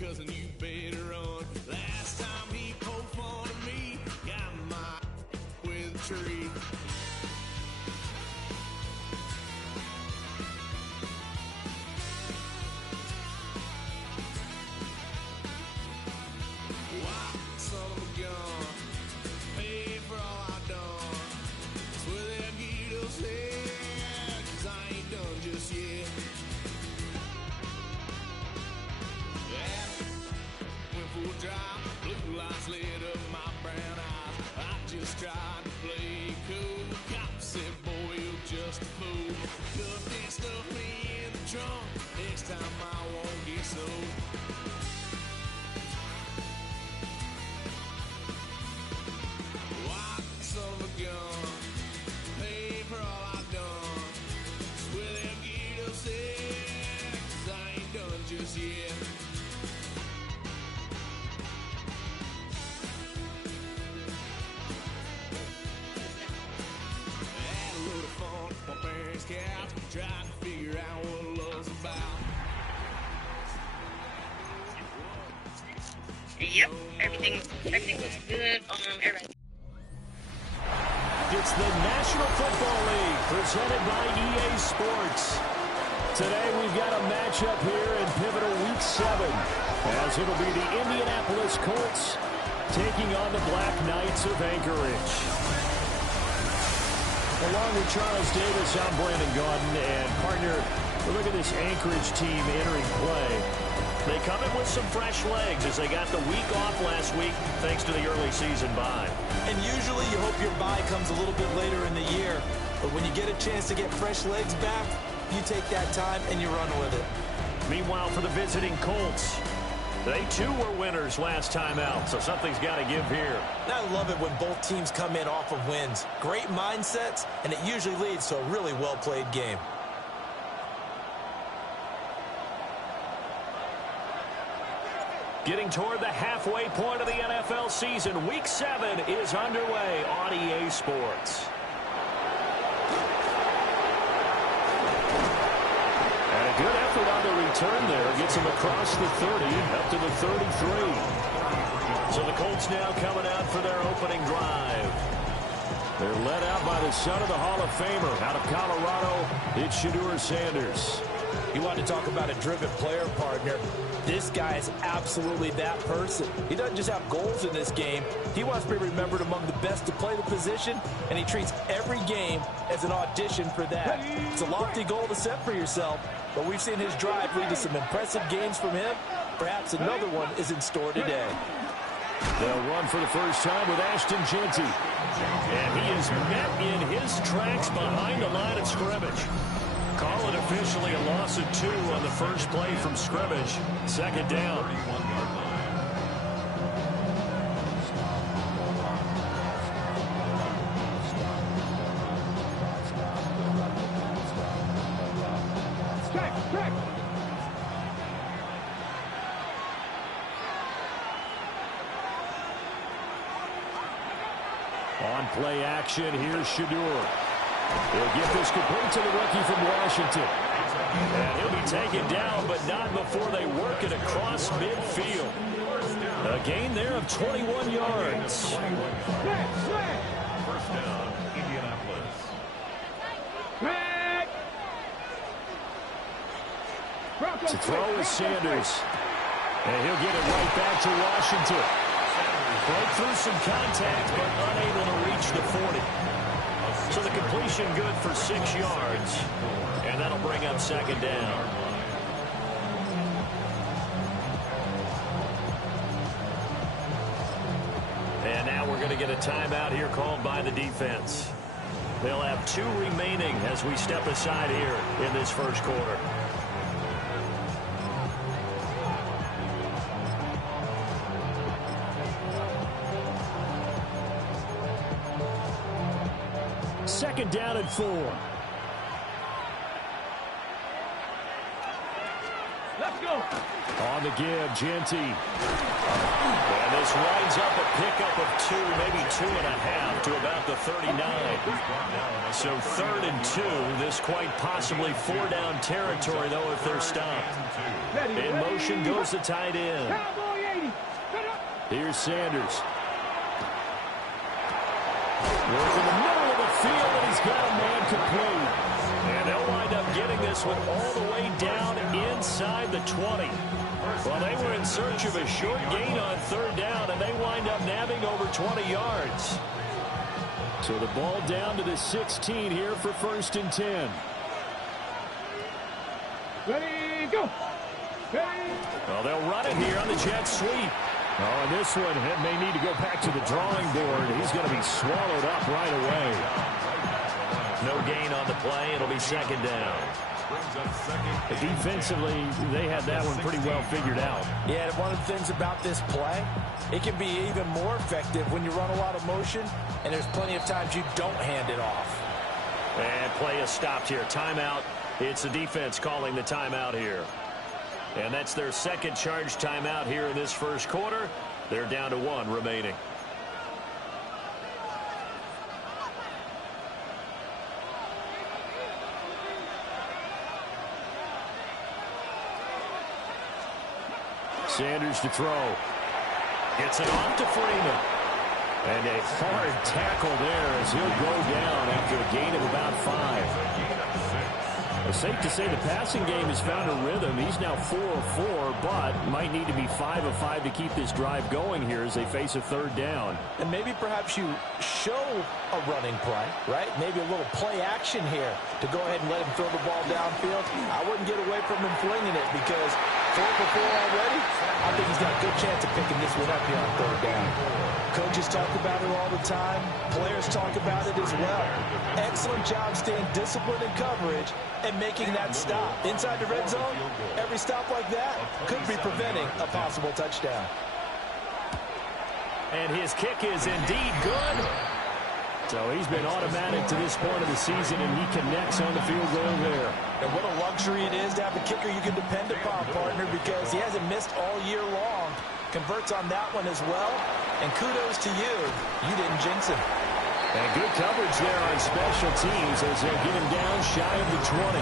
cousin, you better run. Last time he poked fun of me, got my with a tree. Why, son of a gun, pay for all I done. Swear they'll get us there, 'cause I ain't done just yet. Full drive, blue lights lit up my brown eyes. I just tried to play cool. Cop said, boy, you're just a fool. Cut that stuff in the trunk. Next time I won't get sold. Why, son of a gun, pay for all I've done. Swear they'll get us there, 'cause I ain't done just yet. Trying to figure out what love's about. Yep, everything looks good on everything. It's the National Football League presented by EA Sports. Today we've got a matchup here in pivotal Week 7, as it'll be the Indianapolis Colts taking on the Black Knights of Anchorage. Along with Charles Davis, I'm Brandon Gaudin, and partner, look at this Anchorage team entering play. They come in with some fresh legs as they got the week off last week thanks to the early season bye. And usually you hope your bye comes a little bit later in the year, but when you get a chance to get fresh legs back, you take that time and you run with it. Meanwhile, for the visiting Colts, they too were winners last time out, so something's got to give here. I love it when both teams come in off of wins. Great mindsets, and it usually leads to a really well-played game. Getting toward the halfway point of the NFL season, Week 7 is underway on EA Sports. And a good effort on the return there. Gets him across the 30, up to the 33. So the Colts now coming out for their opening drive. They're led out by the son of the Hall of Famer out of Colorado. It's Shedeur Sanders. You want to talk about a driven player, partner. This guy is absolutely that person. He doesn't just have goals in this game. He wants to be remembered among the best to play the position, and he treats every game as an audition for that. It's a lofty goal to set for yourself, but we've seen his drive lead to some impressive games from him. Perhaps another one is in store today. They'll run for the first time with Ashton Jeanty. And he is met in his tracks behind the line of scrimmage. Call it officially a loss of 2 on the first play from scrimmage. Second down. On play action, here's Shedeur. He'll get this complete to the rookie from Washington. And he'll be taken down, but not before they work it across midfield. A gain there of 21 yards. First down, Indianapolis. To throw is Sanders. And he'll get it right back to Washington. Broke through some contact, but unable to reach the 40. So the completion good for 6 yards. And that'll bring up second down. And now we're going to get a timeout here called by the defense. They'll have 2 remaining as we step aside here in this first quarter. Second down and 4. Let's go. On the give, Jeanty. And this winds up a pickup of 2, maybe 2.5 to about the 39. So 3rd and 2. This quite possibly 4-down territory, though, if they're stopped. In motion goes the tight end. Here's Sanders. Working the middle of the field, and he's got a man complete. And they'll wind up getting this one all the way down inside the 20. Well, they were in search of a short gain on 3rd down, and they wind up nabbing over 20 yards. So the ball down to the 16 here for 1st and 10. Ready, go. Ready. Well, they'll run it here on the jet sweep. Oh, and this one may need to go back to the drawing board. He's going to be swallowed up right away. No gain on the play. It'll be 2nd down. Defensively, they had that one pretty well figured out. Yeah, one of the things about this play, it can be even more effective when you run a lot of motion, and there's plenty of times you don't hand it off. And play is stopped here. Timeout. It's the defense calling the timeout here. And that's their 2nd charge timeout here in this 1st quarter. They're down to 1 remaining. Sanders to throw. Gets it off to Freeman. And a hard tackle there as he'll go down after a gain of about 5. It's safe to say the passing game has found a rhythm. He's now 4 of 4, but might need to be 5 of 5 to keep this drive going here as they face a 3rd down. And maybe perhaps you show a running play, right? Maybe a little play action here to go ahead and let him throw the ball downfield. I wouldn't get away from him flinging it because 4 for 4 already, I think he's got a good chance of picking this one up here on 3rd down. Coaches talk about it all the time. Players talk about it as well. Excellent job staying disciplined in coverage and making that stop. Inside the red zone, every stop like that could be preventing a possible touchdown. And his kick is indeed good. So he's been automatic to this point of the season, and he connects on the field goal there. And what a luxury it is to have a kicker you can depend upon, partner, because he hasn't missed all year long. Converts on that one as well. And kudos to you. You didn't jinx him. And good coverage there on special teams as they'll get him down shy of the 20.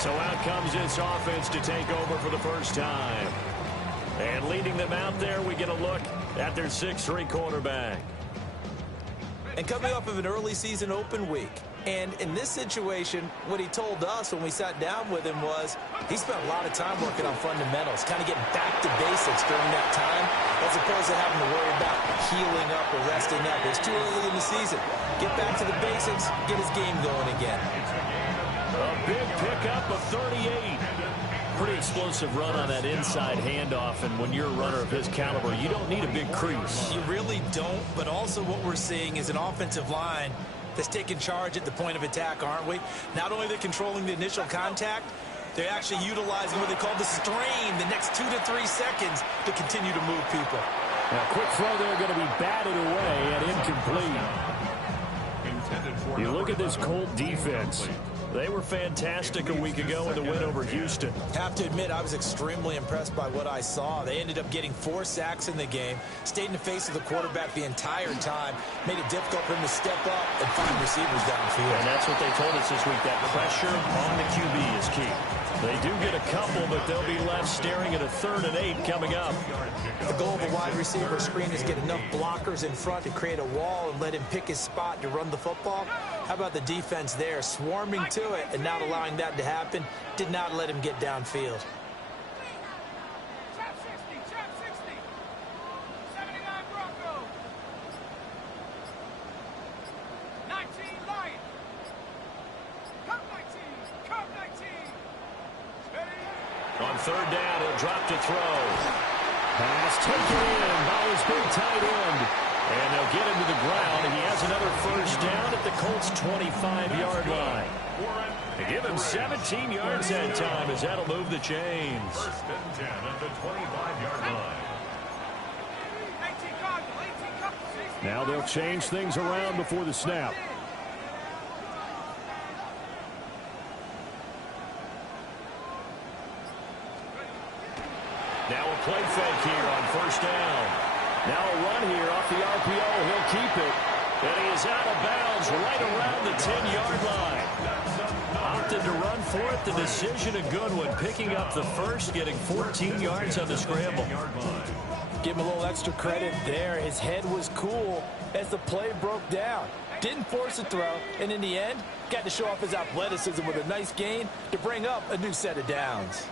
So out comes this offense to take over for the first time. And leading them out there, we get a look at their 6'3" quarterback. And coming off of an early season open week. And in this situation, what he told us when we sat down with him was he spent a lot of time working on fundamentals, kind of getting back to basics during that time, as opposed to having to worry about healing up or resting up. It's too early in the season. Get back to the basics, get his game going again. A big pickup of 38. Pretty explosive run on that inside handoff, and when you're a runner of his caliber, you don't need a big crease. You really don't, but also what we're seeing is an offensive line that's taking charge at the point of attack, aren't we? Not only they're controlling the initial contact, they're actually utilizing what they call the strain, the next 2 to 3 seconds to continue to move people. Now, quick throw there going to be batted away and incomplete. You look at this Colt defense. They were fantastic a week ago in the win over Houston. Have to admit, I was extremely impressed by what I saw. They ended up getting 4 sacks in the game, stayed in the face of the quarterback the entire time, made it difficult for him to step up and find receivers downfield. And that's what they told us this week, that pressure on the QB is key. They do get a couple, but they'll be left staring at a 3rd and 8 coming up. The goal of a wide receiver screen is get enough blockers in front to create a wall and let him pick his spot to run the football. How about the defense there, swarming to it and not allowing that to happen? Did not let him get downfield. Trap 60. 79 Bronco. 19 Lion. Cup 19. On 3rd down, he'll drop to throw. Pass taken in by his big tight end. And they'll get him to the ground, and he has another 1st down at the Colts' 25-yard line. They give him 17 yards that time as that'll move the chains. 1st and 10 at the 25-yard line. 18 Cup 60. Now they'll change things around before the snap. Now a play fake here on 1st down. Now a run here off the RPO. He'll keep it. And he is out of bounds right around the 10-yard line. Opted to run for it. The decision a good one. Picking up the first, getting 14 yards on the scramble. Give him a little extra credit there. His head was cool as the play broke down. Didn't force a throw, and in the end, got to show off his athleticism with a nice gain to bring up a new set of downs.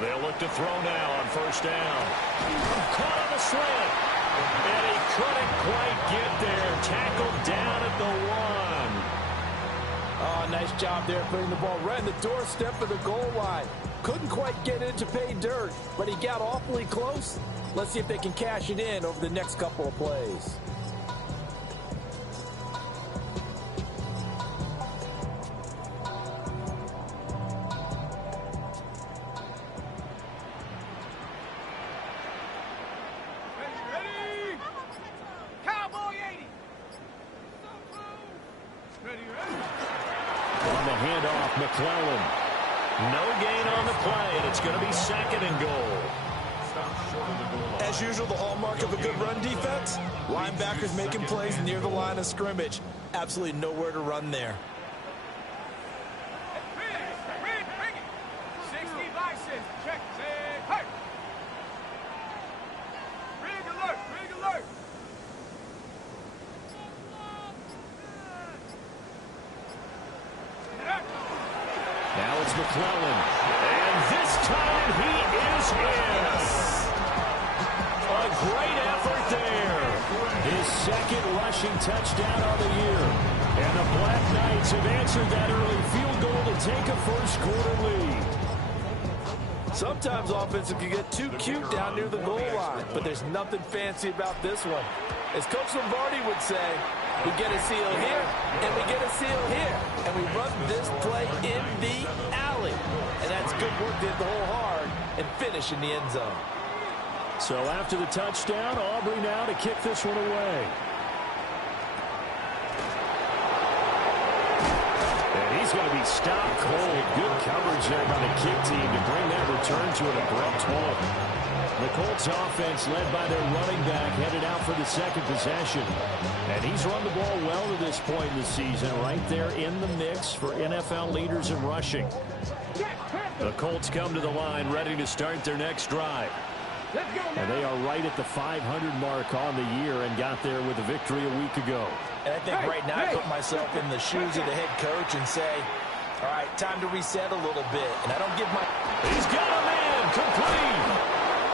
They'll look to throw now on first down. Caught on the slant. And he couldn't quite get there. Tackled down at the 1. Oh, nice job there putting the ball right in the doorstep of the goal line. Couldn't quite get it to pay dirt, but he got awfully close. Let's see if they can cash it in over the next couple of plays. McClellan. No gain on the play, and it's going to be second and goal. As usual, the hallmark of a good run defense, linebackers making plays near the line of scrimmage. Absolutely nowhere to run there. Now it's McClellan, and this time he is in. A great effort there. His second rushing touchdown of the year. And the Black Knights have answered that early field goal to take a first-quarter lead. Sometimes offenses can get too cute down near the goal line, but there's nothing fancy about this one. As Coach Lombardi would say, we get a seal here, and we get a seal here, and we run this play in the alley. And that's good work to hit the hole hard and finish in the end zone. So after the touchdown, Aubrey now to kick this one away. And he's going to be stopped cold. Good coverage there by the kick team to bring that return to an abrupt halt. The Colts offense led by their running back headed out for the second possession. And he's run the ball well to this point in the season, right there in the mix for NFL leaders in rushing. The Colts come to the line ready to start their next drive. And they are right at the 500 mark on the year and got there with a victory a week ago. And I think right now I put myself in the shoes of the head coach and say, all right, time to reset a little bit. And I don't give my... He's got a man complete.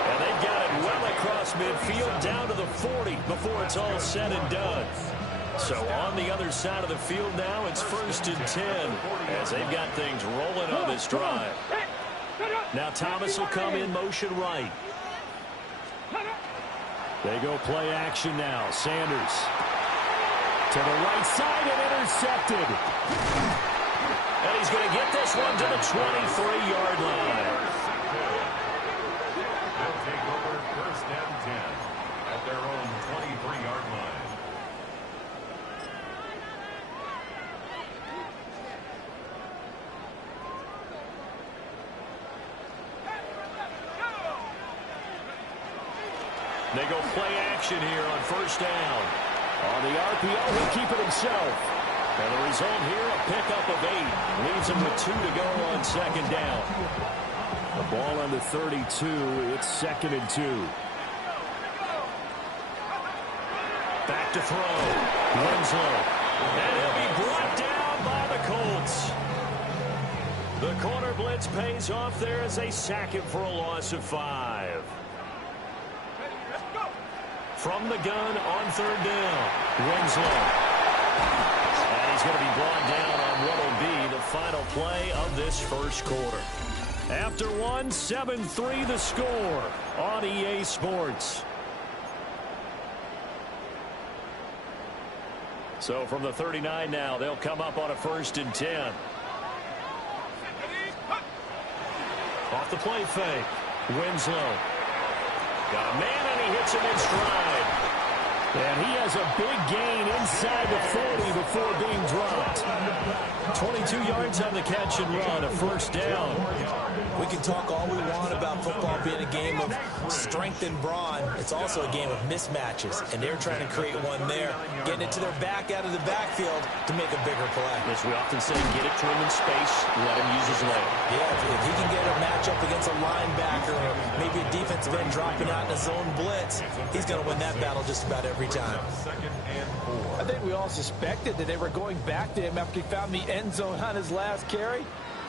And they've got it well across midfield down to the 40 before it's all said and done. So on the other side of the field now, it's 1st and 10 as they've got things rolling on this drive. Now Thomas will come in motion right. They go play action now. Sanders to the right side and intercepted. And he's going to get this one to the 23-yard line. They'll take over 1st and 10 at their own 23-yard line. They go play action here on 1st down. On the RPO, he'll keep it himself. And the result here, a pickup of 8. Leaves him with 2 to go on 2nd down. The ball on the 32. It's 2nd and 2. Back to throw. Winslow. And he'll be brought down by the Colts. The corner blitz pays off there as they sack him for a loss of 5. From the gun on 3rd down. Winslow. And he's going to be brought down on what will be the final play of this first quarter. After 1, 7-3 the score on EA Sports. So from the 39 now, they'll come up on a 1st and 10. Off the play fake. Winslow. Got a man, and he hits him in stride. And he has a big gain inside the 40 before being dropped. 22 yards on the catch and run, a first down. We can talk all we want about football being a game of strength and brawn. It's also a game of mismatches, and they're trying to create one there, getting it to their back out of the backfield to make a bigger play. As we often say, get it to him in space, let him use his leg. Yeah, if he can get a matchup against a linebacker or maybe a defensive end dropping out in a zone blitz, he's going to win that battle just about every time. I think we all suspected that they were going back to him after he found the end zone on his last carry,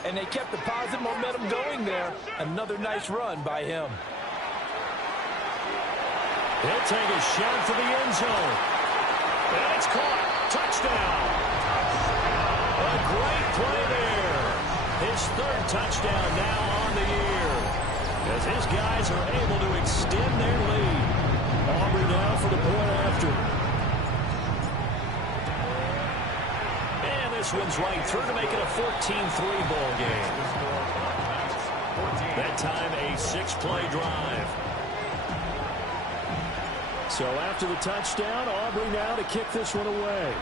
and they kept the positive momentum going there. Another nice run by him. He'll take a shot for the end zone. And it's caught. Touchdown. A great play there. His third touchdown now on the year, as his guys are able to extend their lead. Aubrey now for the point after. And this one's right through to make it a 14-3 ball game. That time a 6-play drive. So after the touchdown, Aubrey now to kick this one away.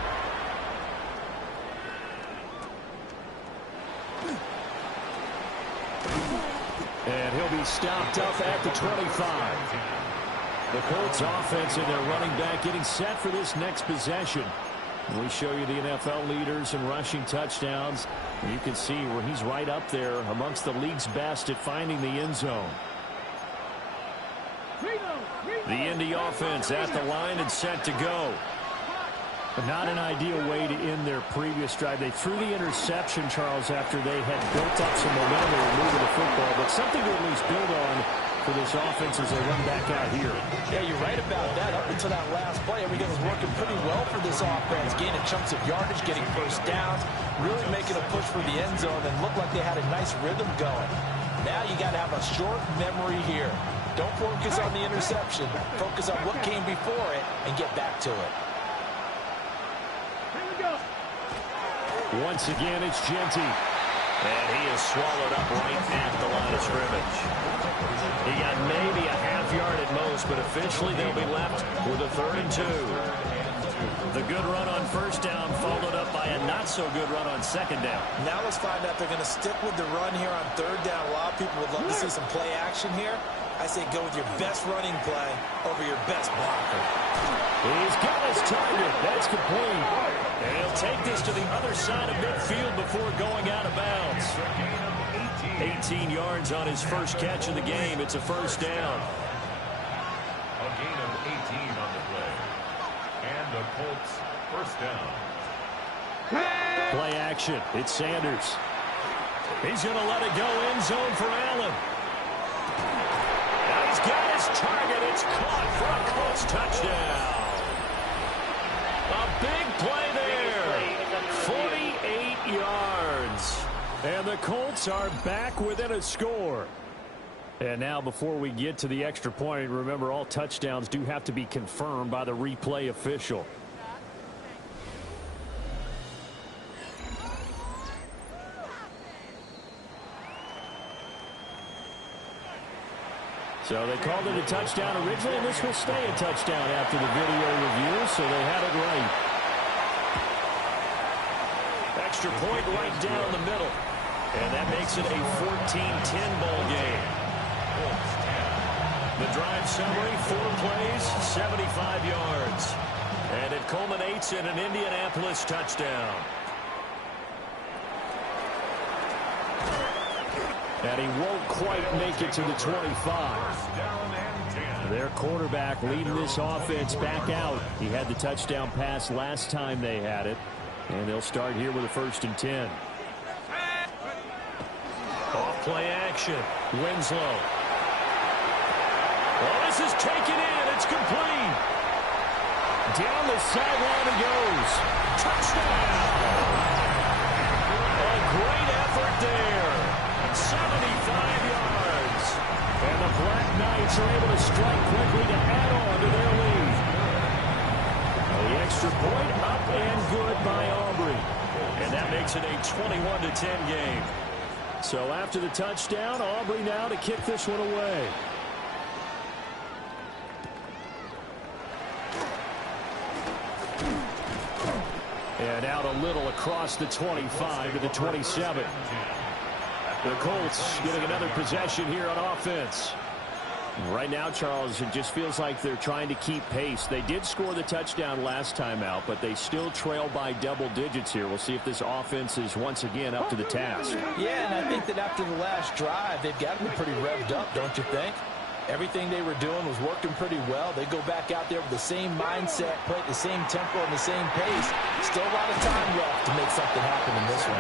And he'll be stopped up at the 25. The Colts offense and their running back getting set for this next possession. We show you the NFL leaders in rushing touchdowns. You can see where he's right up there amongst the league's best at finding the end zone. The Indy offense at the line and set to go. But not an ideal way to end their previous drive. They threw the interception, Charles, after they had built up some momentum and moving the football. But something to at least build on for this offense as they run back out here. Yeah, you're right about that. Up until that last play, everything was working pretty well for this offense. Gaining chunks of yardage, getting first downs, really making a push for the end zone, and looked like they had a nice rhythm going. Now you got to have a short memory here. Don't focus on the interception. Focus on what came before it and get back to it. Once again, it's Genty. And he is swallowed up right at the line of scrimmage. He got maybe a half yard at most, but officially they'll be left with a 3rd and 2. The good run on first down followed up by a not-so-good run on second down. Now let's find out they're going to stick with the run here on 3rd down. A lot of people would love to see some play action here. I say go with your best running play over your best blocker. He's got his target. That's complete. And he'll take this to the other side of midfield before going out of bounds. 18 yards on his first catch of the game. It's a first down. A gain of 18 on the play. And the Colts first down. Play action. It's Sanders. He's going to let it go end zone for Allen. Now he's got his target. It's caught for a Colts touchdown. A big play there. 48 yards. And the Colts are back within a score. And now before we get to the extra point, remember all touchdowns do have to be confirmed by the replay official. So they called it a touchdown originally, and this will stay a touchdown after the video review, so they had it right. Extra point right down the middle. And that makes it a 14-10 ball game. The drive summary, 4 plays, 75 yards. And it culminates in an Indianapolis touchdown. And he won't quite make it to the 25. Their quarterback leading this offense back out. He had the touchdown pass last time they had it. And they'll start here with a 1st and 10. Off play action. Winslow. Oh, this is taken in. It's complete. Down the sideline he goes. Touchdown. A great effort there. 75 yards. And the Black Knights are able to strike quickly to add on to their lead. The extra point up and good by Aubrey. And that makes it a 21-10 game. So after the touchdown, Aubrey now to kick this one away. out a little across the 25 to the 27. The Colts getting another possession here on offense. Right now, Charles, it just feels like they're trying to keep pace. They did score the touchdown last time out, but they still trail by double digits here. We'll see if this offense is once again up to the task. Yeah, and I think that after the last drive, they've got to be pretty revved up, don't you think? Everything they were doing was working pretty well. They go back out there with the same mindset, play at the same tempo and the same pace. Still a lot of time left to make something happen in this one.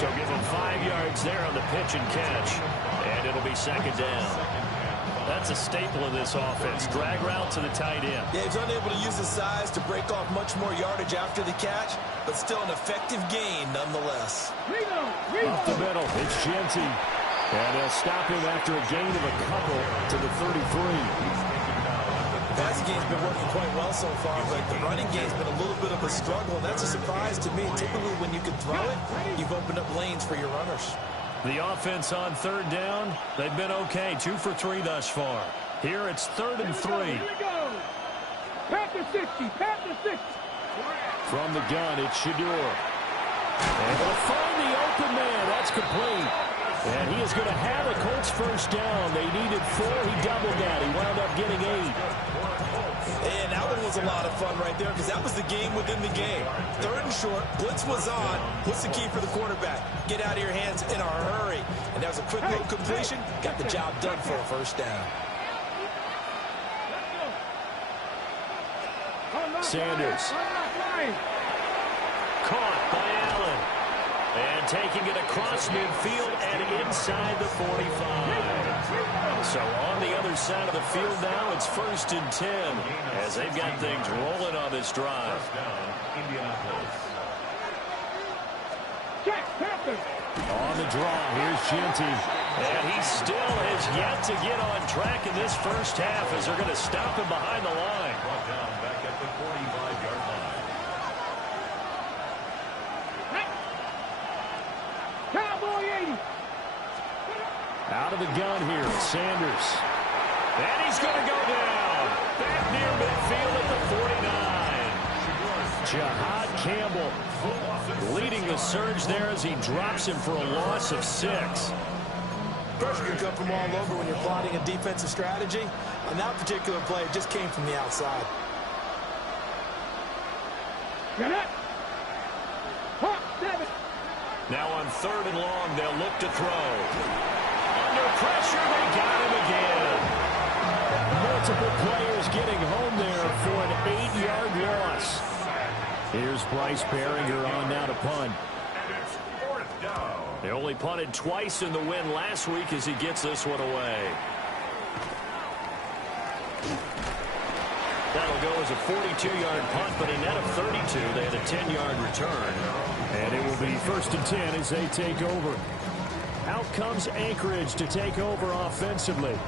So give them 5 yards there on the pitch and catch, and it'll be second down. That's a staple of this offense. Drag route to the tight end. Yeah, he's unable to use his size to break off much more yardage after the catch, but still an effective gain nonetheless. Up the middle, it's Genty. And they'll stop him after a gain of a couple to the 33. The passing game's been working quite well so far, but the running game's been a little bit of a struggle, and that's a surprise to me. Typically, when you can throw it, you've opened up lanes for your runners. The offense on third down, they've been okay. 2 for 3 thus far. Here it's 3rd and 3. Here we go. Panther 60, Panther 60. From the gun, it's Shador. And they'll find the open man. That's complete. And he is going to have a Colts first down. They needed 4. He doubled that. He wound up getting 8. And that one was a lot of fun right there because that was the game within the game. 3rd and short. Blitz was on. What's the key for the quarterback? Get out of your hands in a hurry. And that was a quick little completion. Got the job done for a first down. Sanders. Caught by Allen. And taking it across midfield and inside the 45. So on the other side of the field now, it's 1st and 10 as they've got things rolling on this drive. On the draw, here's Genty. And he still has yet to get on track in this first half as they're going to stop him behind the line. Back at the 45-yard line. Cowboy 80. Out of the gun here, Sanders. And he's going to go down. Back near midfield at the 49. Jahad Campbell leading the surge there as he drops him for a loss of 6. Pressure can come from all over when you're plotting a defensive strategy. On that particular play, it just came from the outside. Get it. Hawk 7. Now on 3rd and long, they'll look to throw. Under pressure, they got him again. Multiple players getting home there for an 8-yard loss. Here's Bryce Behringer on now to punt. And it's 4th down. They only punted twice in the win last week as he gets this one away. That'll go as a 42-yard punt, but a net of 32. They had a 10-yard return. And it will be 1st and 10 as they take over. Out comes Anchorage to take over offensively.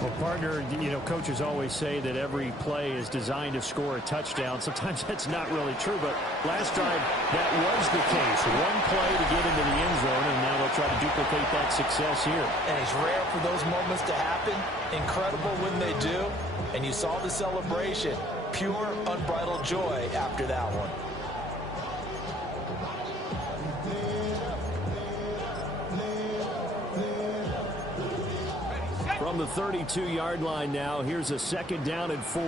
Well, partner, you know, coaches always say that every play is designed to score a touchdown. Sometimes that's not really true, but last drive, that was the case. One play to get into the end zone, and now they'll try to duplicate that success here. And it's rare for those moments to happen. Incredible when they do. And you saw the celebration. Pure, unbridled joy after that one. From the 32-yard line now, here's a 2nd down and 4.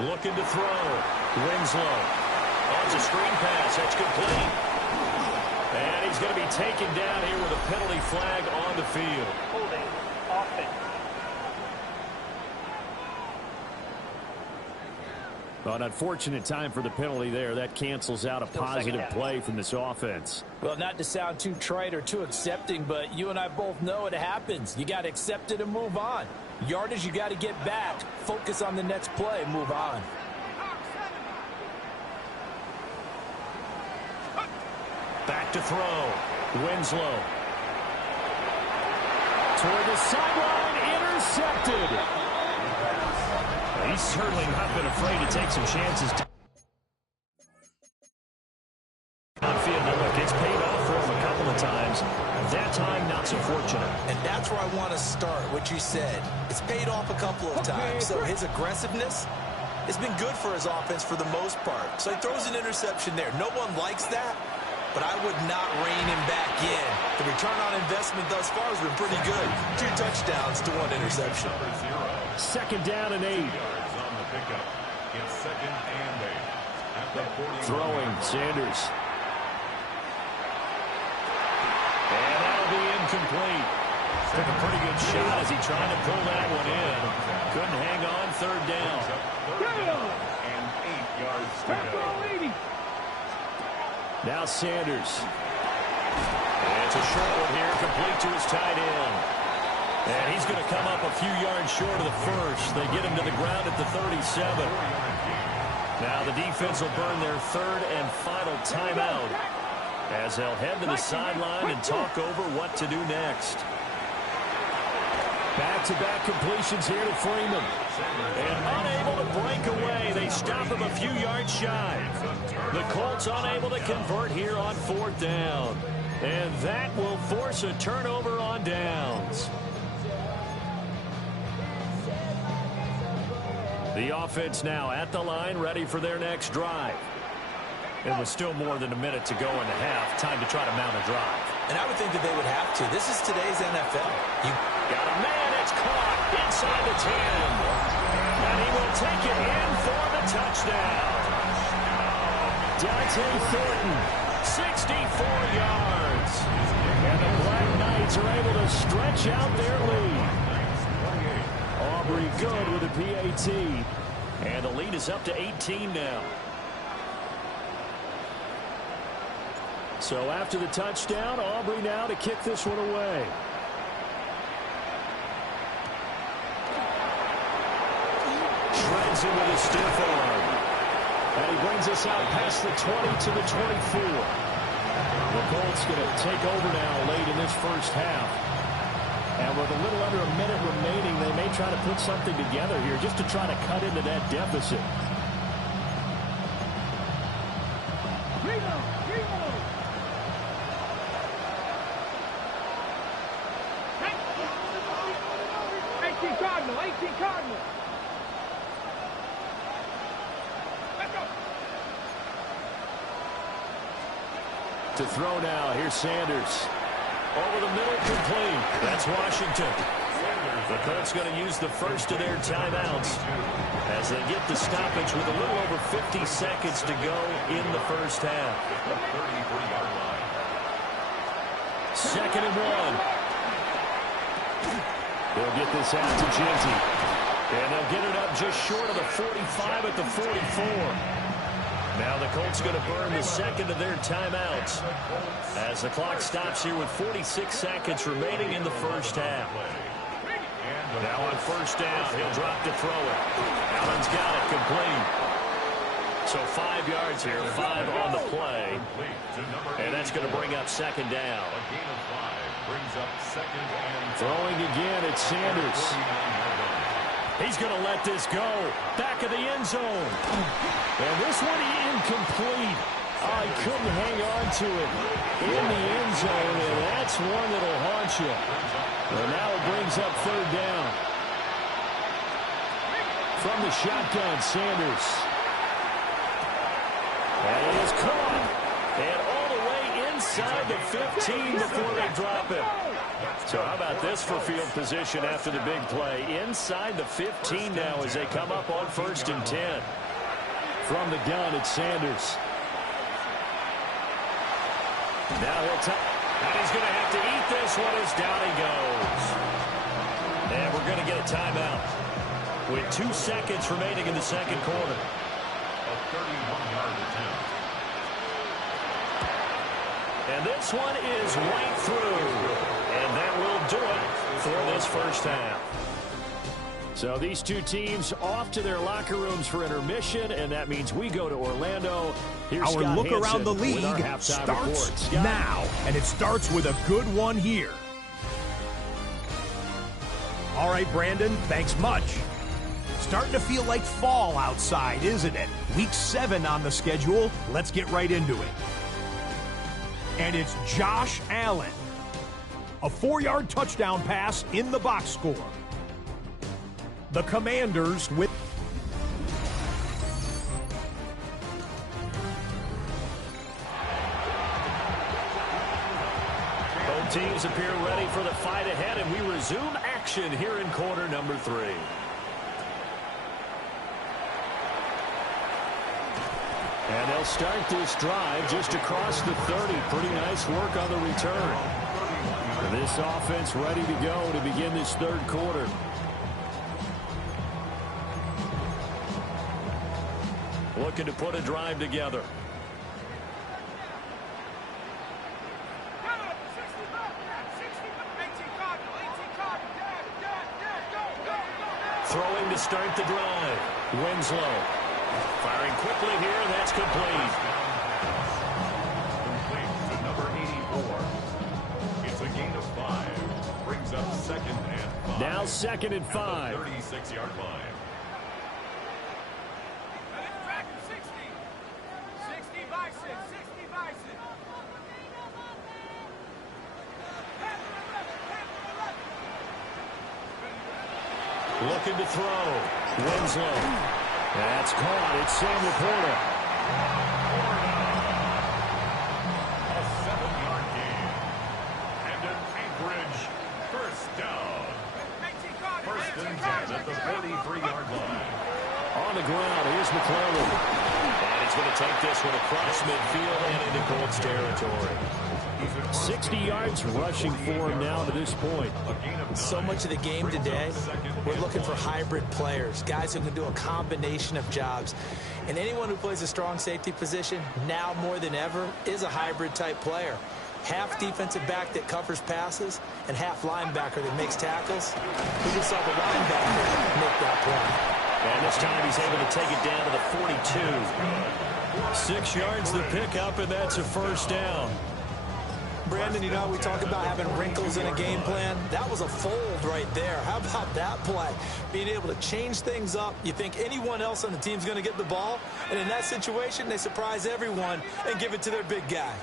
Looking to throw. Winslow. On the screen pass. That's complete. And he's going to be taken down here with a penalty flag on the field. Holding. Offense. Well, an unfortunate time for the penalty there. That cancels out a positive play from this offense. Well, not to sound too trite or too accepting, but you and I both know it happens. You got to accept it and move on. Yardage, you got to get back. Focus on the next play. Move on. Back to throw. Winslow. Toward the sideline. Intercepted. He's certainly not been afraid to take some chances. Downfield. Now look, it's paid off for him a couple of times. That time, not so fortunate. And that's where I want to start, what you said. It's paid off a couple of times. So his aggressiveness, It's been good for his offense for the most part. So he throws an interception there. No one likes that, but I would not rein him back in. The return on investment thus far has been pretty good. 2 touchdowns to 1 interception. Second down and 8. Yards on the pickup. It's second and 8. At the 40. Throwing, Sanders. And that'll be incomplete. Took a pretty good shot as he tried to pull that one in. Couldn't hang on, third down. And 8 yards to go. Now Sanders. And it's a short one here, complete to his tight end. And he's going to come up a few yards short of the first. They get him to the ground at the 37. Now the defense will burn their third and final timeout as they'll head to the sideline and talk over what to do next. Back-to-back completions here to Freeman. And unable to break away. They stop him a few yards shy. The Colts unable to convert here on 4th down. And that will force a turnover on downs. The offense now at the line, ready for their next drive. And with still more than a minute to go in the half, time to try to mount a drive. And I would think that they would have to. This is today's NFL. You got a man, it's caught inside the 10. And he will take it in for the touchdown. Dante Thornton, 64 yards. And the Black Knights are able to stretch out their lead. Aubrey good with a PAT. And the lead is up to 18 now. So after the touchdown, Aubrey now to kick this one away. Shreds it with a stiff arm. And he brings us out past the 20 to the 24. The Colts going to take over now late in this first half. And with a little under a minute remaining, they may try to put something together here just to try to cut into that deficit. To throw now, here's Sanders. Over the middle, complete. That's Washington. The Colts going to use the first of their timeouts as they get the stoppage with a little over 50 seconds to go in the first half. 33-yard line. 2nd and 1. They'll get this out to Jersey. And they'll get it up just short of the 45 at the 44. Now the Colts going to burn the second of their timeouts as the clock stops here with 46 seconds remaining in the first half. Now on first down, he'll drop to throw it. Allen's got it complete. So 5 yards here, 5 on the play. And that's going to bring up second down. A gain of 5 brings up second and throwing again, it's Sanders. He's going to let this go. Back of the end zone. And this one incomplete. Oh, he couldn't hang on to it in the end zone, and that's one that'll haunt you. And now it brings up third down. From the shotgun, Sanders. And it is caught. And all the way inside the 15 before they drop it. So how about this for field position after the big play? Inside the 15 now as they come up on 1st and 10. From the gun, it's Sanders. Now he'll and he's going to have to eat this one as down he goes. And we're going to get a timeout with 2 seconds remaining in the second quarter. A 31-yard attempt. And this one is right through. And that will do it for this first half. So these two teams off to their locker rooms for intermission, and that means we go to Orlando. Here's Our Scott look Hansen around the with our league halftime starts report. Scott? now, and it starts with a good one here. All right, Brandon, thanks much. Starting to feel like fall outside, isn't it? Week 7 on the schedule. Let's get right into it. And it's Josh Allen. A 4-yard touchdown pass in the box score. The Commanders with for the fight ahead, and we resume action here in quarter number 3. And they'll start this drive just across the 30. Pretty nice work on the return. And this offense ready to go to begin this third quarter. Looking to put a drive together. Throwing to start the drive. Winslow. Firing quickly here, and that's complete. Complete to number 84. It's a gain of 5. Brings up 2nd and 5. Now 2nd and 5. 36-yard line. 60 Bison, 60 Bison. Looking to throw. Winslow. That's caught. It's Sam Laporta. A 7-yard gain. And an Anchorage first down. First and 10 at the 43-yard line. On the ground, here's McClellan. And he's going to take this one across midfield and into Colts territory. 60 yards rushing for him now to this point. So much of the game today, we're looking for hybrid players, guys who can do a combination of jobs. And anyone who plays a strong safety position, now more than ever, is a hybrid type player. Half defensive back that covers passes and half linebacker that makes tackles. We just saw the linebacker make that play. And this time he's able to take it down to the 42. 6 yards to pick up, and that's a first down. Brandon, you know, we talk about having wrinkles in a game plan. That was a fold right there. How about that play? Being able to change things up. You think anyone else on the team's going to get the ball, and in that situation, they surprise everyone and give it to their big guy.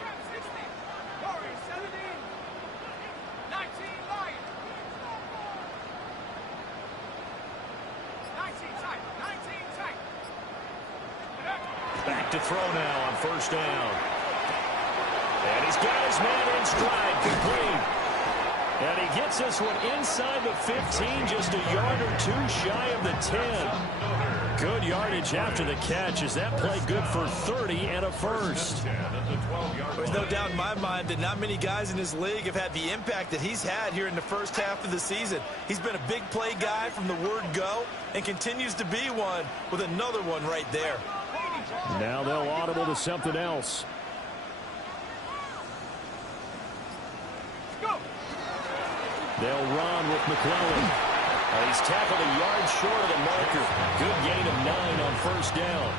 Back to throw now on first down. And he's got his man in stride, complete. And he gets this one inside the 15, just a yard or two shy of the 10. Good yardage after the catch. Is that play good for 30 and a first? There's no doubt in my mind that not many guys in this league have had the impact that he's had here in the first half of the season. He's been a big play guy from the word go and continues to be one with another one right there. Now they'll audible to something else. They'll run with McClellan. He's tackled a yard short of the marker. Good gain of 9 on first down.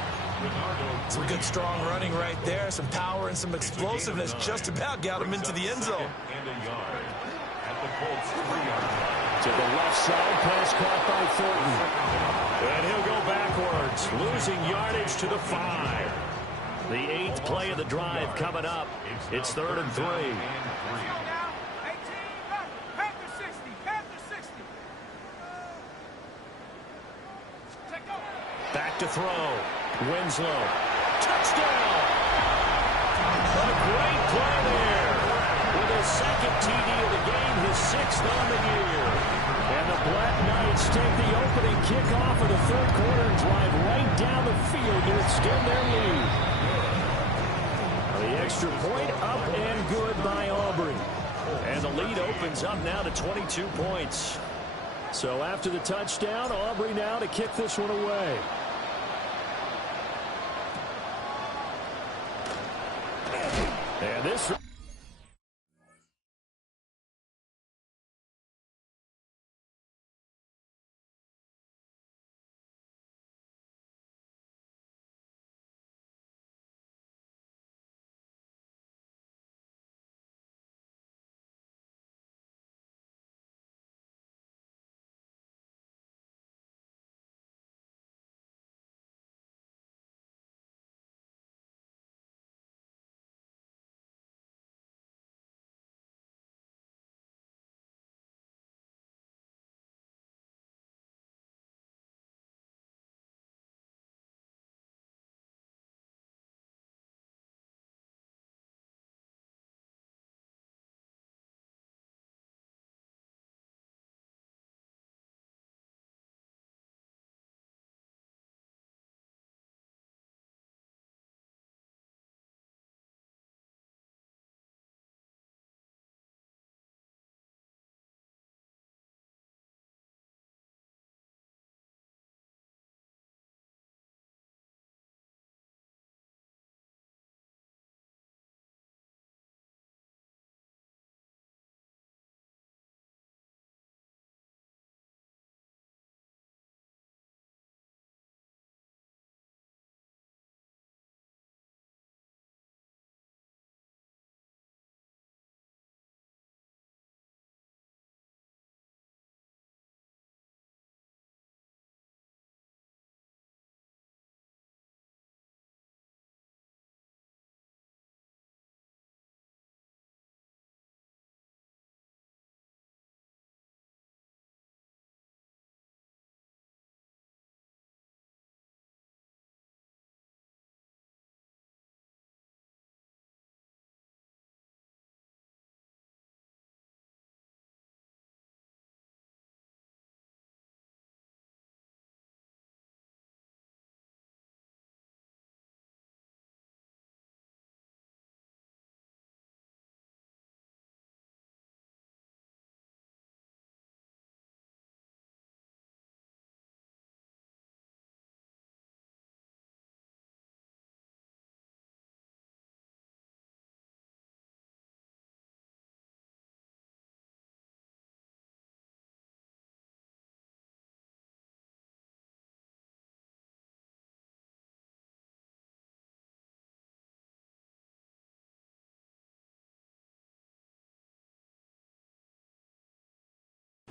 Some good strong running right there. Some power and some explosiveness just about got him into the end zone. And a yard at the Colts 3-yard line. To the left side, pass caught by Thornton. And he'll go backwards, losing yardage to the 5. The 8th play of the drive coming up. It's 3rd and 3. Back to throw. Winslow. Touchdown! A great play there. With his 2nd TD of the game, his 6th on the year. And the Black Knights take the opening kickoff of the 3rd quarter and drive right down the field to extend their lead. The extra point up and good by Aubrey. And the lead opens up now to 22 points. So after the touchdown, Aubrey now to kick this one away. And this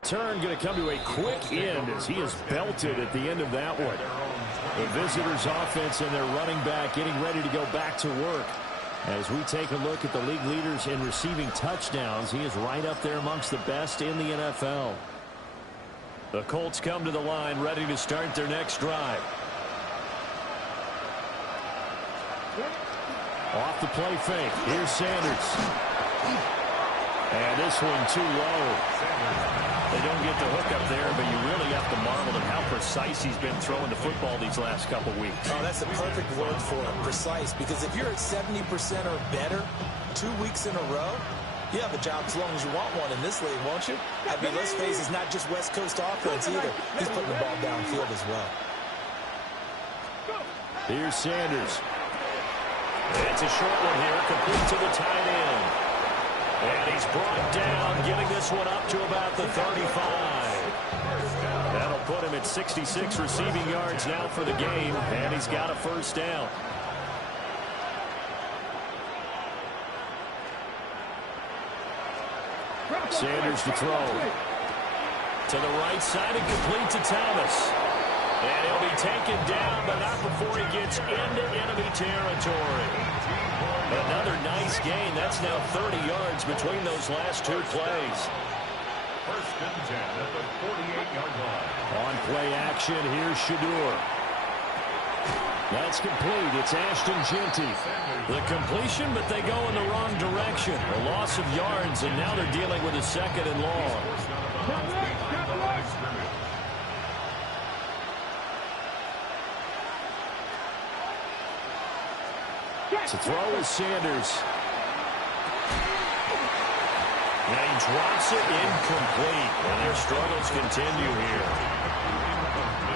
return going to come to a quick end as he is belted at the end of that one. The visitors' offense and their running back getting ready to go back to work. As we take a look at the league leaders in receiving touchdowns, he is right up there amongst the best in the NFL. The Colts come to the line ready to start their next drive. Off the play fake. Here's Sanders. And this one too low. They don't get the hook up there, but you really have to marvel at how precise he's been throwing the football these last couple weeks. Oh, that's the perfect word for it, precise. Because if you're at 70% or better 2 weeks in a row, you have a job as long as you want one in this league, won't you? I mean, let's face it, it's not just West Coast offense either. He's putting the ball downfield as well. Here's Sanders. It's a short one here, complete to the tight end. And he's brought down, getting this one up to about the 35. That'll put him at 66 receiving yards now for the game, and he's got a first down. Sanders to throw. To the right side and complete to Thomas. And he'll be taken down, but not before he gets into enemy territory. Another nice gain. That's now 30 yards between those last two plays. First and 10 at the 48-yard line. On play action, here's Shedeur. That's complete. It's Ashton Jeanty. The completion, but they go in the wrong direction. A loss of yards, and now they're dealing with a second and long. To throw is Sanders. And he drops it incomplete. And their struggles continue here.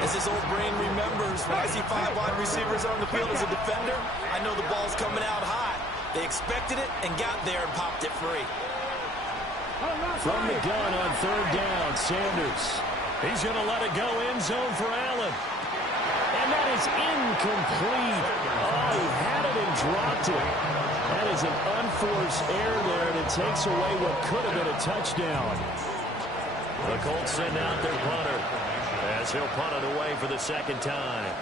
As his old brain remembers, when I see 5 wide receivers on the field as a defender, I know the ball's coming out hot. They expected it and got there and popped it free. From the gun on third down, Sanders. He's going to let it go end zone for Allen. And that is incomplete. Oh, he had it and dropped it. That is an unforced error there, and it takes away what could have been a touchdown. The Colts send out their punter as he'll punt it away for the second time.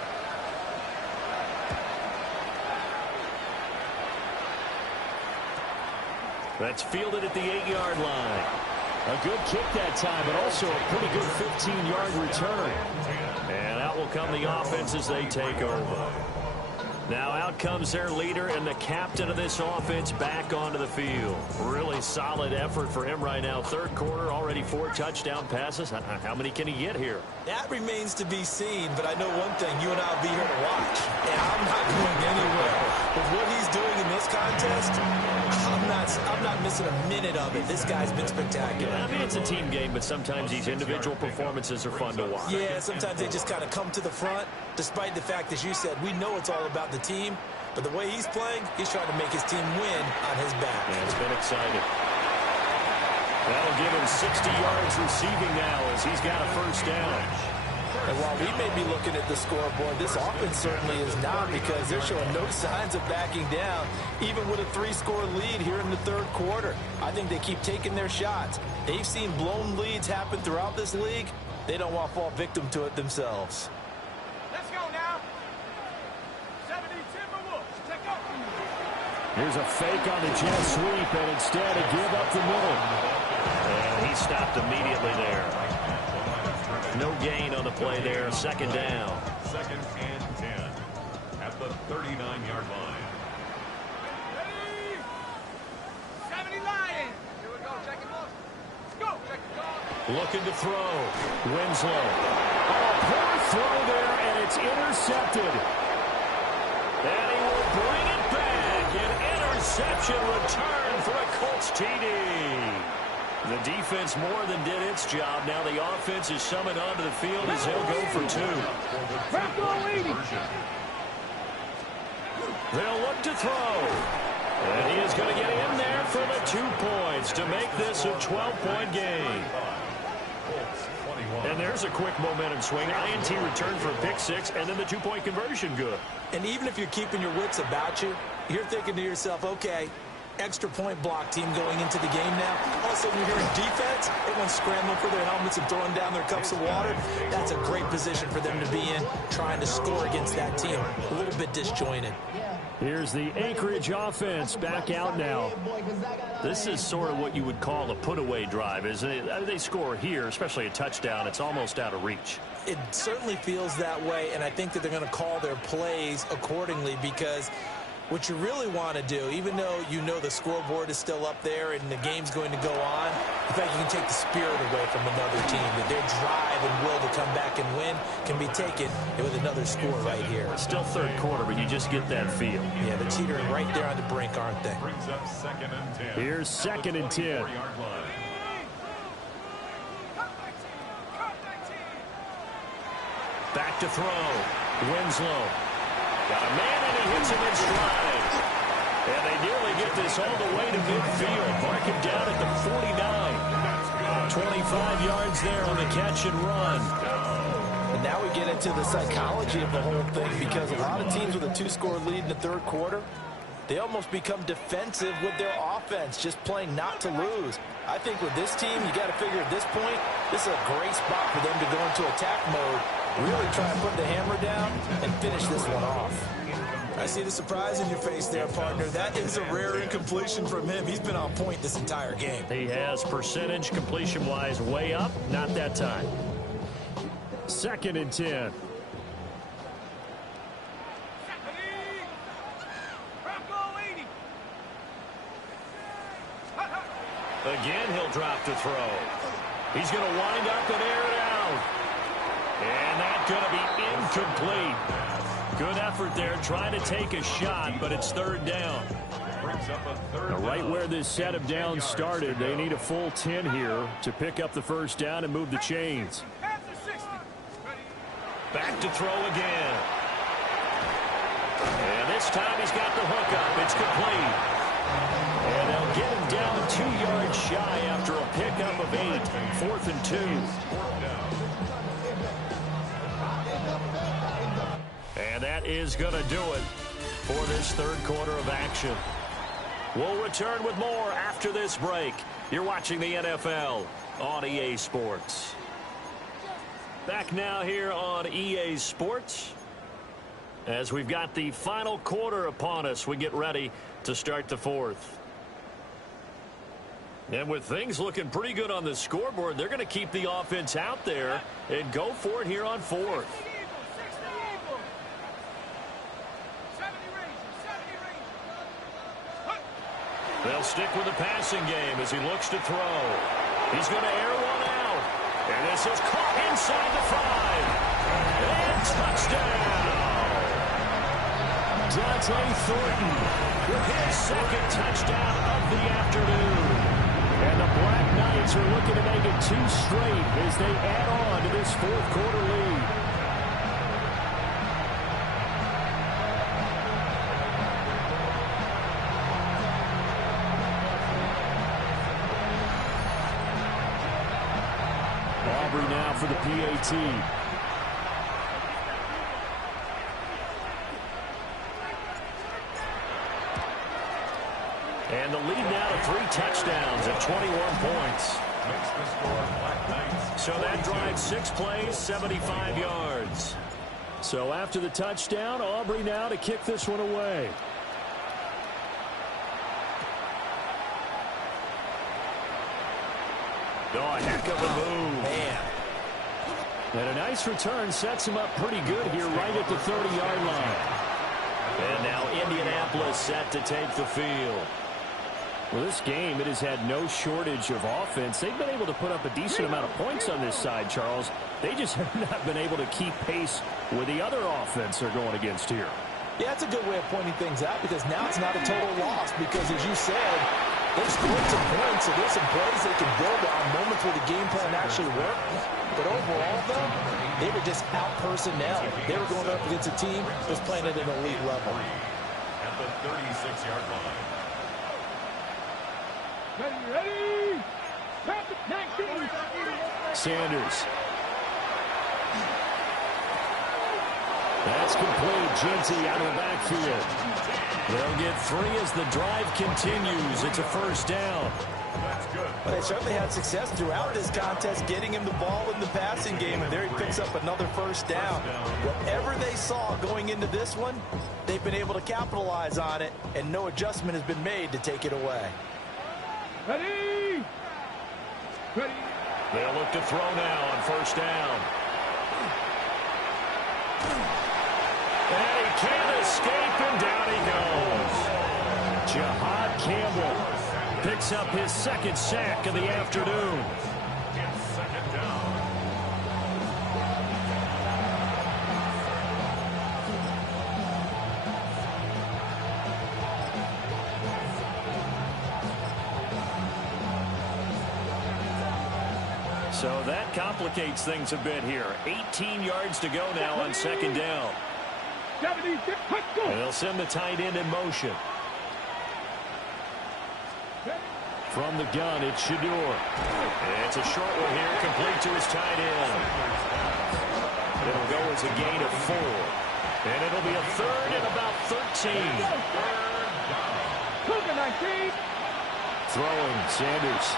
That's fielded at the 8-yard line. A good kick that time, but also a pretty good 15-yard return. And out will come the offense as they take over. Now out comes their leader and the captain of this offense back onto the field. Really solid effort for him right now. Third quarter, already 4 touchdown passes. How many can he get here? That remains to be seen, but I know one thing. You and I will be here to watch. And I'm not going anywhere. With what he's doing in this contest, I'm not missing a minute of it. This guy's been spectacular. I mean, it's a team game, but sometimes these individual performances are fun to watch. Yeah, sometimes they just kind of come to the front, despite the fact, as you said, we know it's all about the team, but the way he's playing, he's trying to make his team win on his back. Yeah, it's been exciting. That'll give him 60 yards receiving now as he's got a first down. And while we may be looking at the scoreboard, this offense certainly is not, because they're showing no signs of backing down, even with a 3-score lead here in the third quarter. I think they keep taking their shots. They've seen blown leads happen throughout this league. They don't want to fall victim to it themselves. Let's go now. 70 Timberwolves. Take up. Here's a fake on the jet sweep, and instead a give up the middle. And he stopped immediately there. No gain on the play there. Second down. Second and 10 at the 39-yard line. Ready? 70 Lions. Here we go. Check him up. Go. Check it out. Looking to throw. Winslow. Oh, poor throw there, and it's intercepted. And he will bring it back. An interception return for a Colts TD. The defense more than did its job. Now the offense is summoned onto the field as he'll go for 2. They'll look to throw. And he is going to get in there for the 2 points to make this a 12-point game. And there's a quick momentum swing. INT return for a pick 6, and then the 2-point conversion good. And even if you're keeping your wits about you, you're thinking to yourself, okay, extra point block team going into the game now. All of a sudden, you're hearing defense. Everyone's scrambling for their helmets and throwing down their cups of water. That's a great position for them to be in, trying to score against that team. A little bit disjointed. Here's the Anchorage offense back out now. This is sort of what you would call a put-away drive, isn't it? They score here, especially a touchdown. It's almost out of reach. It certainly feels that way, and I think that they're going to call their plays accordingly, because what you really want to do, even though you know the scoreboard is still up there and the game's going to go on, in fact, you can take the spirit away from another team, that their drive and will to come back and win can be taken with another score right here. Still third quarter, but you just get that feel. Yeah, they're teetering right there on the brink, aren't they? Brings up 2nd and 10. Here's 2nd and 10. Back to throw. Winslow. Got a man, and he hits him in stride. And they nearly get this all the way to midfield. Mark him down at the 49. 25 yards there on the catch and run. And now we get into the psychology of the whole thing, because a lot of teams with a 2-score lead in the third quarter, they almost become defensive with their offense, just playing not to lose. I think with this team, you got to figure at this point, this is a great spot for them to go into attack mode, really try and put the hammer down and finish this one off. I see the surprise in your face there, partner. That is a rare incompletion from him. He's been on point this entire game. He has percentage completion-wise way up. Not that time. 2nd and 10. Again, he'll drop to throw. He's going to wind up and air it out. And that's going to be incomplete. Good effort there, trying to take a shot, but it's 3rd down. Now, right where this set of downs started, they need a full 10 here to pick up the first down and move the chains. Back to throw again. And this time he's got the hook up. It's complete. And they'll get him down 2 yards shy after a pickup of 8. 4th and 2. And that is going to do it for this third quarter of action. We'll return with more after this break. You're watching the NFL on EA Sports. Back now here on EA Sports, as we've got the final quarter upon us, we get ready to start the fourth. And with things looking pretty good on the scoreboard, they're going to keep the offense out there and go for it here on fourth. They'll stick with the passing game as he looks to throw. He's going to air one out. And this is caught inside the 5. And touchdown! Dante Thornton with his 2nd touchdown of the afternoon. And the Black Knights are looking to make it 2 straight as they add on to this fourth quarter lead. Aubrey now for the PAT. And the lead now to 3 touchdowns at 21 points. So that drives 6 plays, 75 yards. So after the touchdown, Aubrey now to kick this one away. Oh, a heck of a move. Man. And a nice return sets him up pretty good here right at the 30-yard line. And now Indianapolis set to take the field. Well, this game, it has had no shortage of offense. They've been able to put up a decent amount of points on this side, Charles. They just have not been able to keep pace with the other offense they're going against here. Yeah, that's a good way of pointing things out, because now it's not a total loss, because as you said, they've scored some points, so there's some plays they can build on, moments where the game plan actually worked. But overall, though, they were just out personnel. They were going up against a team that was playing at an elite level. At the 36-yard line. Ready? Sanders. That's complete. Jeanty out of the backfield. They'll get 3 as the drive continues. It's a first down. Well, they certainly had success throughout this contest getting him the ball in the passing game, and there he picks up another first down. Whatever they saw going into this one, they've been able to capitalize on it, and no adjustment has been made to take it away. Ready? Ready? They'll look to throw now on first down. And he can't escape, and down he goes. Jahad Campbell picks up his second sack of the afternoon. It's second down. So that complicates things a bit here. 18 yards to go now on second down. And they'll send the tight end in motion. From the gun, it's Shedeur. It's a short one here, complete to his tight end. It'll go as a gain of 4. And it'll be a third and about 13. Throwing, Sanders.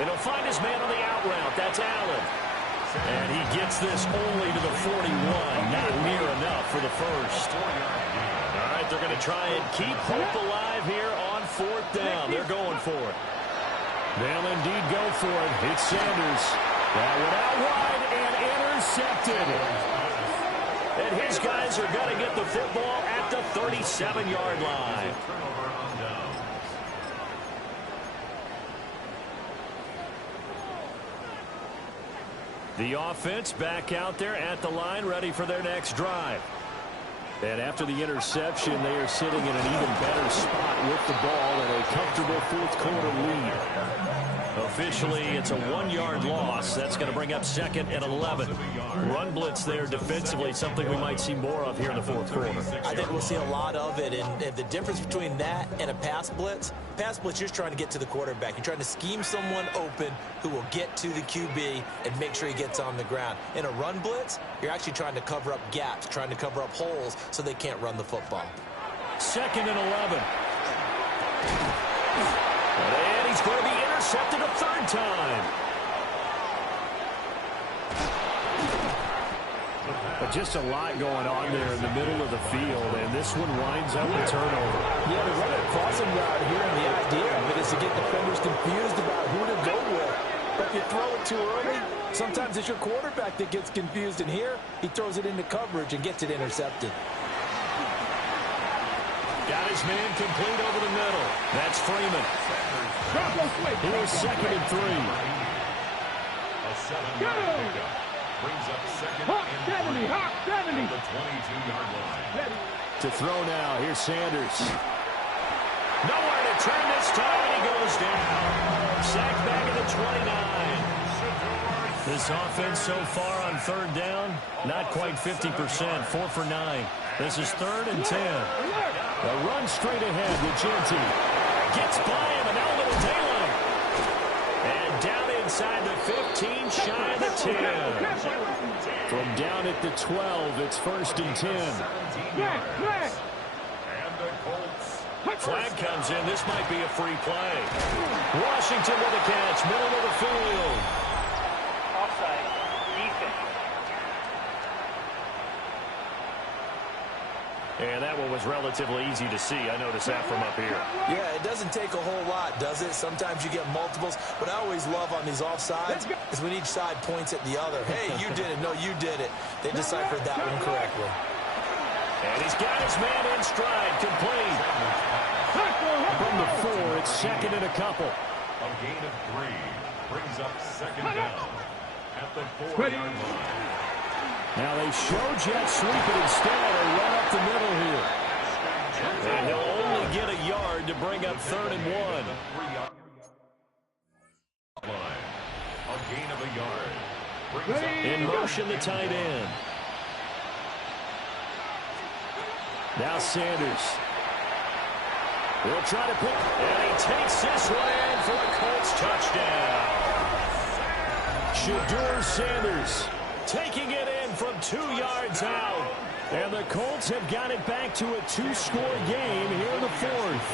And he'll find his man on the out route. That's Allen. And he gets this only to the 41. Not near enough for the first. All right, they're going to try and keep hope alive here on fourth down. They're going for it. They'll indeed go for it. It's Sanders. That one out wide and intercepted. And his guys are going to get the football at the 37-yard line. The offense back out there at the line, ready for their next drive. And after the interception, they are sitting in an even better spot with the ball and a comfortable fourth-quarter lead. Officially, it's a 1-yard loss. That's going to bring up second and 11. Run blitz there defensively, something we might see more of here in the fourth quarter. I think we'll see a lot of it, and the difference between that and a pass blitz, you're just trying to get to the quarterback. You're trying to scheme someone open who will get to the QB and make sure he gets on the ground. In a run blitz, you're actually trying to cover up gaps, trying to cover up holes so they can't run the football. Second and 11. And he's going to be intercepted a third time. But just a lot going on there in the middle of the field, and this one winds up a turnover. Yeah, they're running a crossing route here, and the idea of it is to get defenders confused about who to go with. But if you throw it too early, sometimes it's your quarterback that gets confused, and here he throws it into coverage and gets it intercepted. Got his man complete over the middle. That's Freeman. Here's second and 3. A 7-yard pickup brings up second and 3 on the 22-yard line. To throw now. Here's Sanders. Nowhere to turn this time, and he goes down. Sacked back at the 29. This offense so far on third down, not quite 50%, 4 for 9. This is third and 10. A run straight ahead with Jeanty. Gets by him, and now a little daylight. And down inside the 15, shy of the 10. From down at the 12, it's first and 10. And the Colts. Flag comes in. This might be a free play. Washington with a catch, middle of the field. Offside. Defense. And that one was relatively easy to see. I noticed that from up here. Yeah, it doesn't take a whole lot, does it? Sometimes you get multiples. What I always love on these offsides is when each side points at the other. Hey, you did it. No, you did it. They deciphered that one correctly. And he's got his man in stride, complete. From the 4, it's second and a couple. A gain of 3 brings up second down at the 4-yard line. Now they show Jet sweep it instead and run up the middle here. And he'll only get a yard to bring up third and 1. A gain of a yard. Brings up In motion, the tight end. Now Sanders. He'll try to pick, and he takes this one in for a Colts touchdown. Shedeur Sanders taking it in from 2 yards out. And the Colts have got it back to a 2-score game here in the fourth.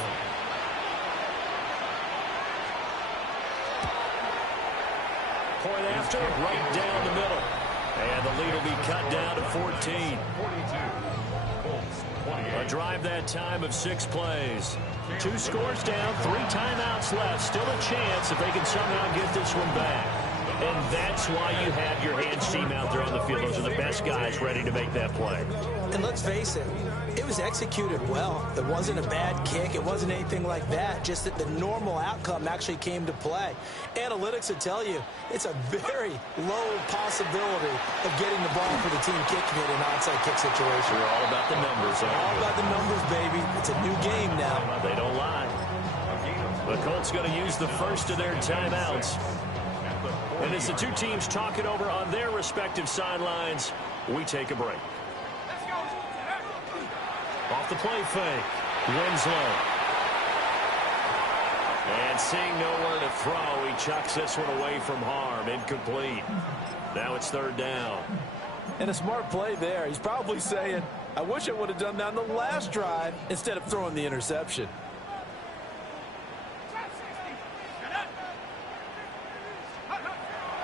Point after, right down the middle. And the lead will be cut down to 14. A drive that time of 6 plays. 2 scores down, 3 timeouts left. Still a chance if they can somehow get this one back. And that's why you have your hands team out there on the field. Those are the best guys ready to make that play. And let's face it, it was executed well. It wasn't a bad kick. It wasn't anything like that. Just that the normal outcome actually came to play. Analytics will tell you it's a very low possibility of getting the ball for the team kicking it in an onside kick situation. We're all about the numbers. All about the numbers, baby. It's a new game now. They don't lie. The Colts going to use the first of their timeouts. And as the two teams talk it over on their respective sidelines, we take a break. Off the play fake, Winslow. And seeing nowhere to throw, he chucks this one away from harm. Incomplete. Now it's 3rd down. And a smart play there. He's probably saying, I wish I would have done that on the last drive instead of throwing the interception.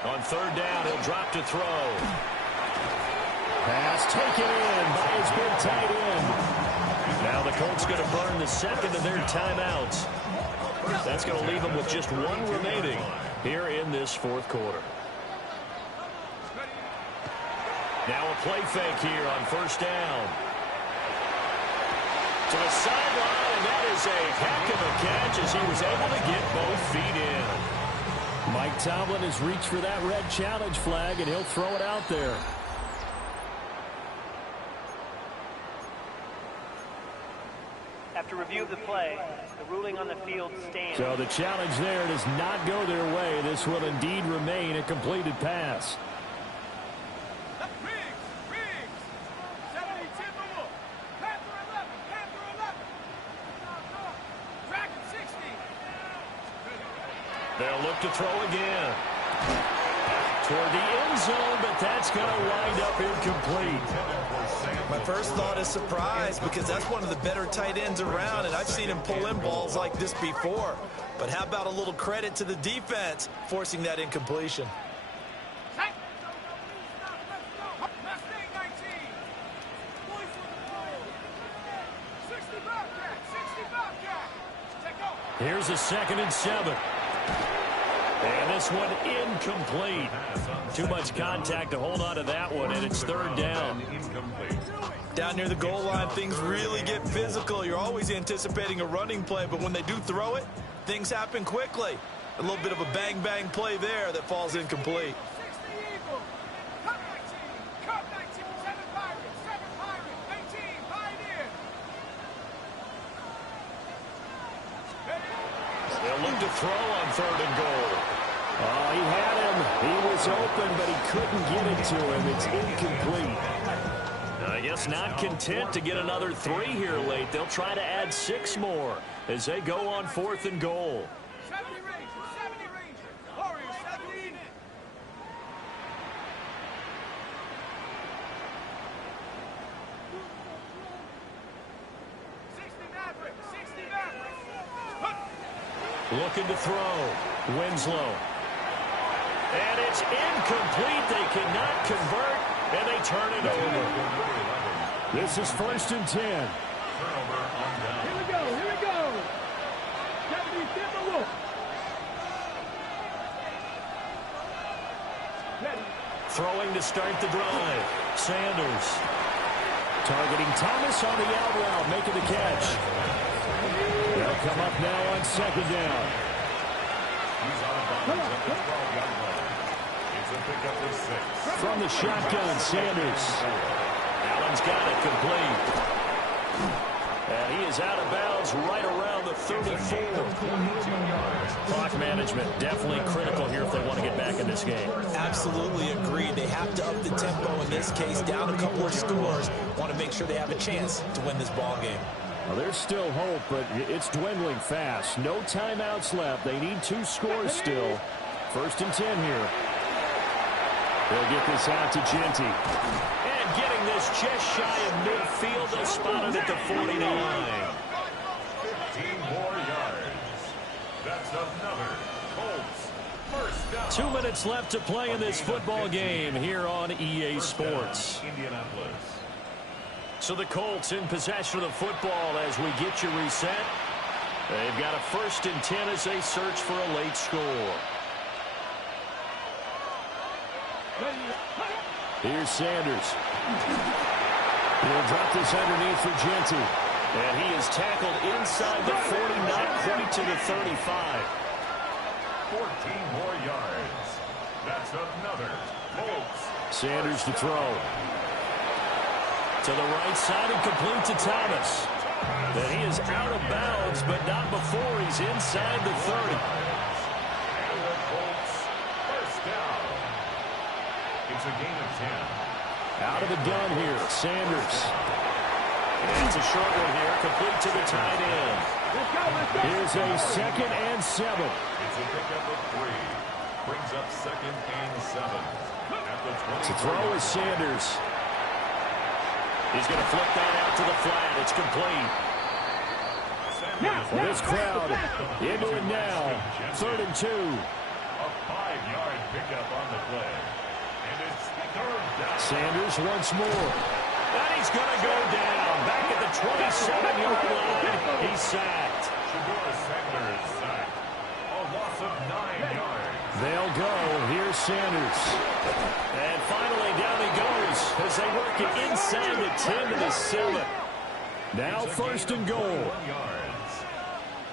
On 3rd down, he'll drop to throw. Pass taken in by his big tight end. Now the Colts going to burn the second of their timeouts. That's going to leave them with just 1 remaining here in this 4th quarter. Now a play fake here on 1st down. To the sideline, and that is a heck of a catch as he was able to get both feet in. Mike Tomlin has reached for that red challenge flag, and he'll throw it out there. After review of the play, the ruling on the field stands. So the challenge there does not go their way. This will indeed remain a completed pass. They'll look to throw again. Toward the end zone, but that's going to wind up incomplete. My first thought is surprise because that's one of the better tight ends around, and I've seen him pull in balls like this before. But how about a little credit to the defense forcing that incompletion? Here's a 2nd and 7. And this one incomplete. Too much contact to hold on to that one, and it's 3rd down. Down near the goal line, things really get physical. You're always anticipating a running play, but when they do throw it, things happen quickly. A little bit of a bang-bang play there that falls incomplete. They'll look to throw on 3rd and goal. Oh, he had him. He was open, but he couldn't get it to him. It's incomplete. I guess not content to get another 3 here late. They'll try to add 6 more as they go on 4th and goal. 70 Rangers, 70 Rangers. Warriors, 70. Looking to throw. Winslow. And it's incomplete. They cannot convert, and they turn it over. This is 1st and 10. Here we go, here we go. Deputy Timberwolf. Throwing to start the drive. Sanders. Targeting Thomas on the out route, making the catch. They'll come up now on 2nd down. From the shotgun, Sanders. Allen's got it complete. And he is out of bounds right around the 34. Clock management definitely critical here if they want to get back in this game. Absolutely agreed. They have to up the tempo in this case, down a couple of scores. Want to make sure they have a chance to win this ball game. Well, there's still hope, but it's dwindling fast. No timeouts left. They need 2 scores still. 1st and 10 here. They'll get this out to Genty. And getting this just shy of midfield. They'll spot it at the 49. 15 more yards. That's another Colts first down. 2 minutes left to play in this football game here on EA Sports. Indianapolis. So the Colts in possession of the football as we get you reset. They've got a 1st and 10 as they search for a late score. Here's Sanders. He'll drop this underneath for Genty. And he is tackled inside the 40, not quite to the 35. 14 more yards. That's another Colts. Sanders to throw. To the right side and complete to Thomas. And he is out of bounds, but not before he's inside the 30. And the Colts first down. It's a gain of 10. Out of the gun here, Sanders. And it's a short one here, complete to the tight end. Here's a 2nd and 7. It's a pickup of 3. Brings up 2nd and 7. At the 20. To throw is Sanders. He's going to flip that out to the flat. It's complete. This crowd into it now. 3rd and 2. A 5-yard pickup on the play. And it's 3rd down. Sanders once more. And he's going to go down. Back at the 27-yard line. He's sacked. Shedeur Sanders sacked. A loss of 9 yards. They'll go. Here's Sanders. And finally down he goes as they work it inside the 10 to the 7. Now 1st and goal. 1 yards.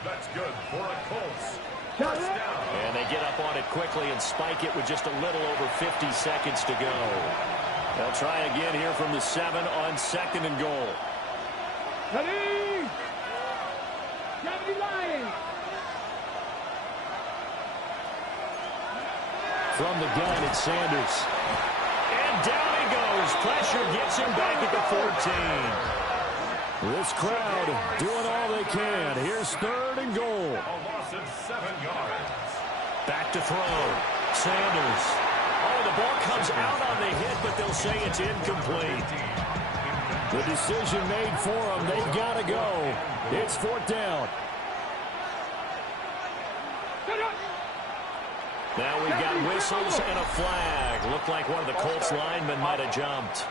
That's good for a Colts. First down. And they get up on it quickly and spike it with just a little over 50 seconds to go. They'll try again here from the 7 on 2nd and goal. Ready? 70 Lions. From the gun, it's Sanders. And down he goes. Pressure gets him back at the 14. This crowd doing all they can. Here's 3rd and goal. A loss of 7 yards. Back to throw. Sanders. Oh, the ball comes out on the hit, but they'll say it's incomplete. The decision made for them. They've got to go. It's 4th down. Now we've got whistles and a flag. Looked like one of the Colts linemen might have jumped.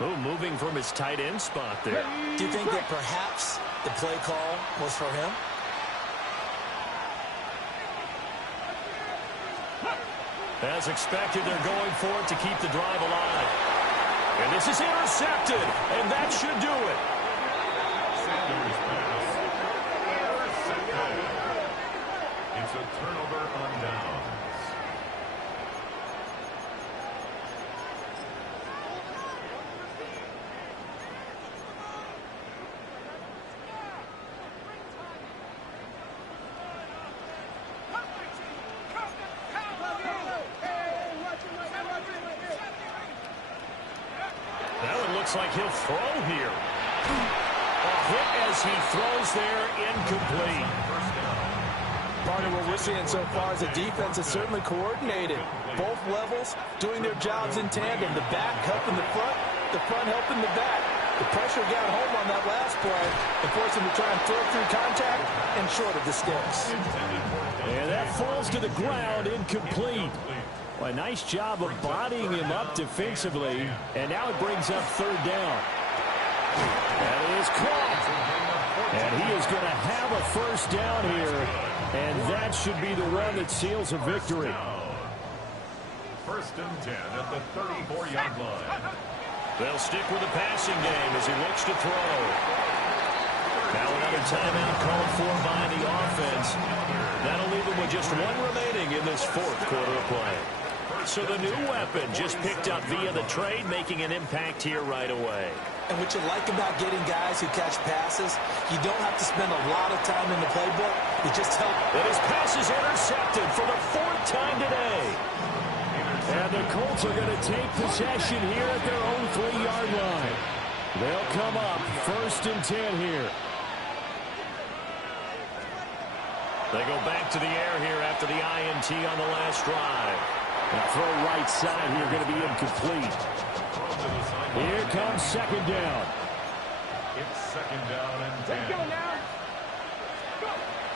Oh, moving from his tight end spot there. Do you think that perhaps the play call was for him? As expected, they're going for it to keep the drive alive. And this is intercepted, and that should do it. Sanders pass. Intercepted. It's a turnover on downs. That one looks like he'll throw here. A hit as he throws there, incomplete. Partner, what we're seeing so far is the defense is certainly coordinated. Both levels doing their jobs in tandem. The back helping the front helping the back. The pressure got home on that last play and forced him to try and throw through contact and short of the sticks. And that falls to the ground, incomplete. Well, a nice job of bodying him up defensively. And now it brings up 3rd down. That is caught. And he is going to have a 1st down here. And that should be the run that seals a victory. 1st and 10 at the 34-yard line. They'll stick with the passing game as he looks to throw. Now another timeout called for by the offense. That'll leave them with just 1 remaining in this 4th quarter of play. So the new weapon just picked up via the trade, making an impact here right away. And what you like about getting guys who catch passes, you don't have to spend a lot of time in the playbook. It just helps. And his pass is intercepted for the 4th time today. And the Colts are going to take possession here at their own 3-yard line. They'll come up 1st and 10 here. They go back to the air here after the INT on the last drive. Now throw right side here, going to be incomplete. Here comes second down. It's second down and 10. Go now.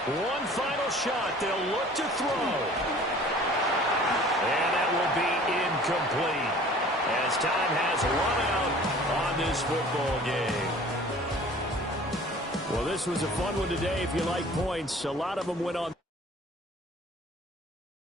One final shot. They'll look to throw. And that will be incomplete as time has run out on this football game. Well, this was a fun one today if you like points. A lot of them went on.